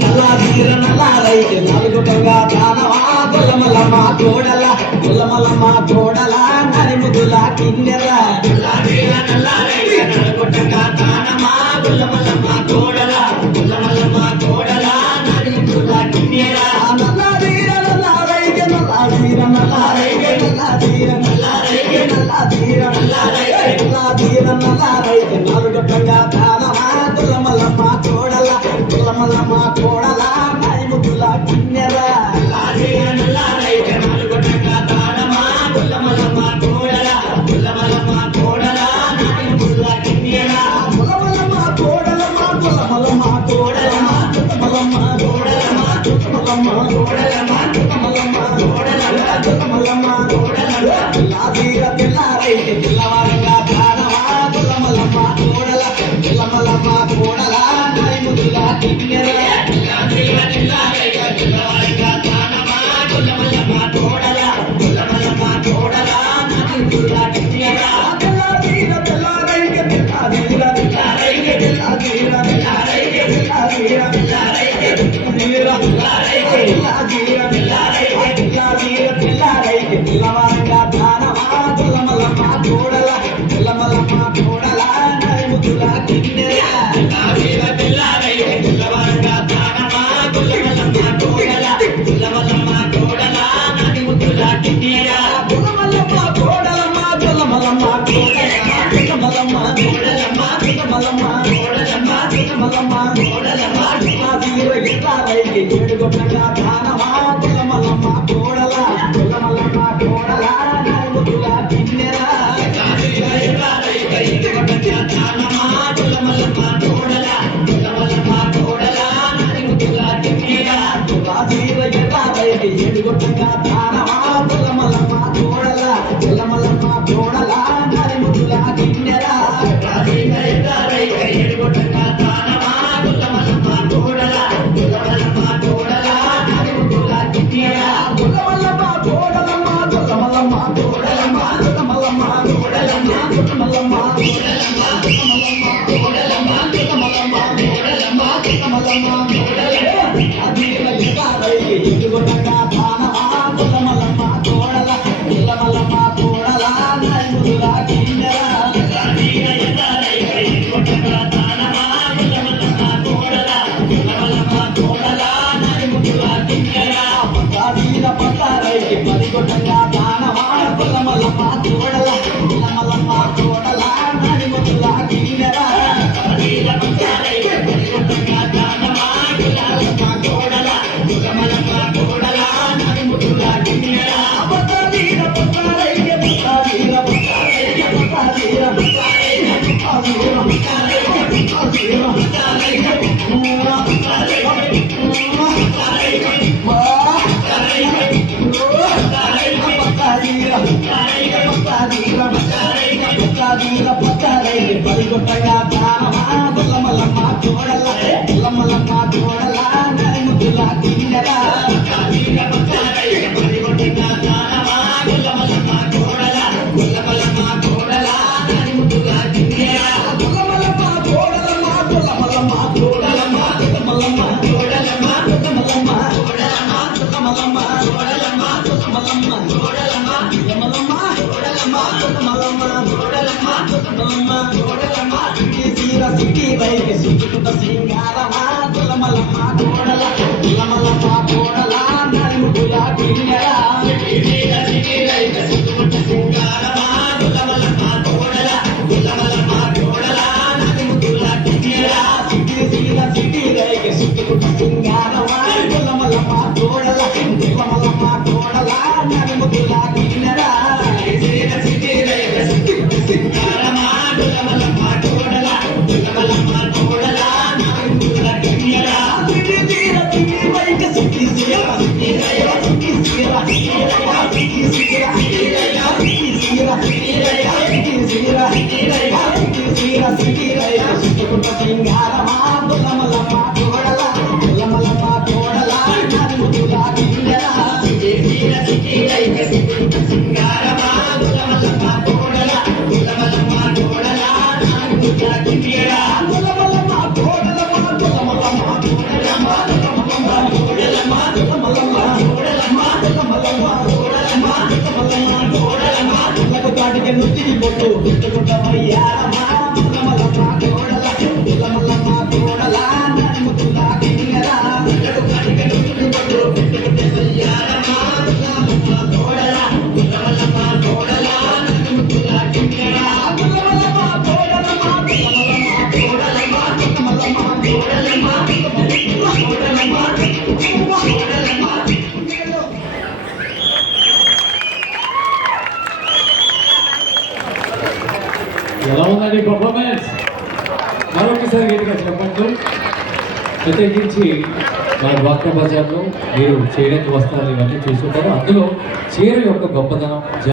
నల్లాదీర నల్లారైతే నలుగుటంగా దానవా గొల్లమల్లమ్మ కోడల గొల్లమల్లమ్మ కోడల నరిముదుల కిన్నెర నల్లాదీర నల్లారైతే నలుగుటంగా దానమా గొల్లమల్లమ్మ కోడల గొల్లమల్లమ్మ కోడల నరిముదుల కిన్నెర నల్లాదీర నల్లారైతే నల్లాదీర నల్లారైతే నల్లాదీర నల్లారైతే నల్లాదీర నల్లారైతే నల్లాదీర నల్లారైతే నలుగుటంగా దానవా గొల్లమల్లమ్మ కోడల గొల్లమల్లమ్మ కోడల నరిముదుల కిన్నెర నల్లాదీర నల్లారైతే నలుగుటంగా దానమా గొల్లమల్లమ్మ కోడల గొల్లమల్లమ్మ కోడల నరిముదుల కిన్నెర గొల్లమల్లమ్మ కోడలమ్మ గొల్లమల్లమ్మ కోడలమ్మ గొల్లమల్లమ్మ కోడలమ్మ గొల్లమల్లమ్మ కోడలమ్మ గొల్లమల్లమ్మ కోడలమ్మ గొల్లమల్లమ్మ కోడలమ్మ నల్లాదీర తెల్లారైతే తెల్లవారంగా దానవా గొల్లమల్లమ్మ కోడల గొల్లమల్లమ్మ కోడల నరిముదుల కిన్నెర నల్లాదీర తెల్లారైతే తెల్లవారంగా దానవా గొల్లమల్లమ్మ కోడల గొల్లమల్లమ్మ కోడల నరిముదుల కిన్నెర తెల్లాదీర తెల్లారైతే తెల్లాదీర తెల్లారైతే తెల్లాదీర తెల్లారైతే తెల్లాదీర తెల్లారైతే తెల్లాదీర తెల్లారైతే తెల్లాదీర తెల్లారైతే తెల్లాదీర తెల్లారైతే తెల్లవారంగా దానవా గొల్లమల్లమ్మ కోడల గొల్లమల్లమ్మ కోడల నరిముదుల కిన్నెర తెల్లాదీర తెల్లారైతే తెల్లవారంగా దానవా గొల్లమల్లమ్మ కోడల గొల్లమల్లమ్మ కోడల నరిముదుల కిన్నెర గొల్లమల్లమ్మ కోడలమ్మ గొల్లమల్లమ్మ కోడలమ్మ గొల్లమల్లమ్మ కోడలమ్మ గొల్లమల్లమ్మ కోడలమ్మ గొల్లమల్లమ్మ కోడలమ్మ తెల్లాదీర తెల్లారైతే ఏడుగొట్టంగా దానవా గొల్లమల్లమ్మ కోడల గొల్లమల్లమ్మ కోడల నరిముదుల కిన్నెర తెల్లాదీర తెల్లారైతే ఏడుగొట్టంగా దానవా గొల్లమల్లమ్మ కోడల గొల్లమల్లమ్మ కోడల నరిముదుల కిన్నెర తెల్లాదీర తెల్లారైతే ఏడుగొట్టంగా దానవా గొల్లమల్లమ్మ కోడల గొల్లమల్లమ్మ కోడల నరిముదుల కిన్నెర తెల్లాదీర తెల్లారైతే ఏడుగొట్టంగా దానవా గొల్లమల్లమ్మ కోడల గొల్లమల్లమ్మ కోడల నరిముదుల కిన్నెర గొల్లమల్లమ్మ కోడలమ్మ గొల్లమల్లమ్మ కోడలమ్మ గొల్లమల్లమ్మ కోడలమ్మ గొల్లమల్లమ్మ కోడలమ్మ గొల్లమల్లమ్మ కోడలమ్మ గొల్లమల్లమ్మ కోడలమ్మ గొల్లమల్లమ్మ కోడలమ్మ తెల్లాదీర తెల్లారైతే ఏడుగొట్టంగా దానవా గొల్లమల్లమ్మ కోడల గొల్లమల్లమ్మ కోడల నరిముదుల కిన్నెర తెల్లాదీర తెల్లారైతే ఏడుగొట్టంగా దానవా గొల్లమల్లమ్మ కోడల గొల్లమల్లమ్మ కోడల నరిముదుల కిన్నెర పట్టాదీర పట్టారైతే పదిగొట్టంగా దానవా గొల్లమల్లమ్మ కోడల గొల్లమల్లమ్మ కోడల నరిముదుల కిన్నెర పట్టాదీర పట్టారైతే పదిగొట్టంగా దానవా గొల్లమల్లమ్మ కోడల గొల్లమల్లమ్మ కోడల నరిముదుల కిన్నెర పట్టాదీర పట్టారైతే పట్టాదీర పట్టారైతే పట్టాదీర పట్టారైతే పట్టాదీర పట్టారైతే పట్టాదీర పట్టారైతే పట్టారైతే పదిగొట్టంగా దానవా గొల్లమల్లమ్మ కోడల గొల్లమల్లమ్మ కోడల నరిముదుల కిన్నెర పట్టాదీర పట్టారైతే పదిగొట్టంగా దానవా గొల్లమల్లమ్మ కోడల గొల్లమల్లమ్మ కోడల నరిముదుల కిన్నెర గొల్లమల్లమ్మ కోడలమ్మ గొల్లమల్లమ్మ కోడలమ్మ గొల్లమల్లమ్మ కోడలమ్మ గొల్లమల్లమ్మ కోడలమ్మ గొల్లమల్లమ్మ కోడలమ్మ గొల్లమల్లమ్మ కోడలమ్మ గొల్లమల్లమ్మ కోడలమ్మ గొల్లమల్లమ్మ కోడలమ్మ గొల్లమల్లమ్మ కోడలమ్మ తీర సిటీ వైపు సుట్టుకుంట సింగారమా గొల్లమల్లమ్మ కోడల గొల్లమల్లమ్మ కోడల నరిముదుల కిన్నెర తీర సిటీ వైపు సుట్టుకుంట సింగారమా గొల్లమల్లమ్మ కోడల గొల్లమల్లమ్మ కోడల నరిముదుల కిన్నెర తీర సిటీ వైపు సుట్టుకుంట సింగారమా గొల్లమల్లమ్మ కోడల గొల్లమల్లమ్మ కోడల నరిముదుల కిన్నెర తీర సిటీ వైపు సుట్టుకుంట సింగారమా గొల్లమల్లమ్మ కోడల గొల్లమల్లమ్మ కోడల నరిముదుల కిన్నెర తీర సిటీ వైపు పెట్టుకుంటా వయ్యారమా ముల్లమల్లమ్మ కోడల ముల్లమల్లమ్మ కోడల నడి ముద్దుల కిన్నెరా ఎక్కడు కడిగడు పట్టు పెట్టుకుంటే వయ్యారమా ముల్లమల్లమ్మ కోడల ముల్లమల్లమ్మ కోడల నడి ముద్దుల కిన్నెరా ముల్లమల్లమ్మ కోడలమ్మ ముల్లమల్లమ్మ కోడలమ్మ ముల్లమల్లమ్మ కోడలమ్మ ఎలా ఉందండి పర్ఫార్మెన్స్? మరొకసారి గట్టిగా చెప్పండి. ప్రత్యేకించి మన డ్వాక్రా బజార్లో మీరు చేయడానికి వస్తారు ఇవన్నీ చూస్తుంటారు. అందులో చీర యొక్క గొప్పతనం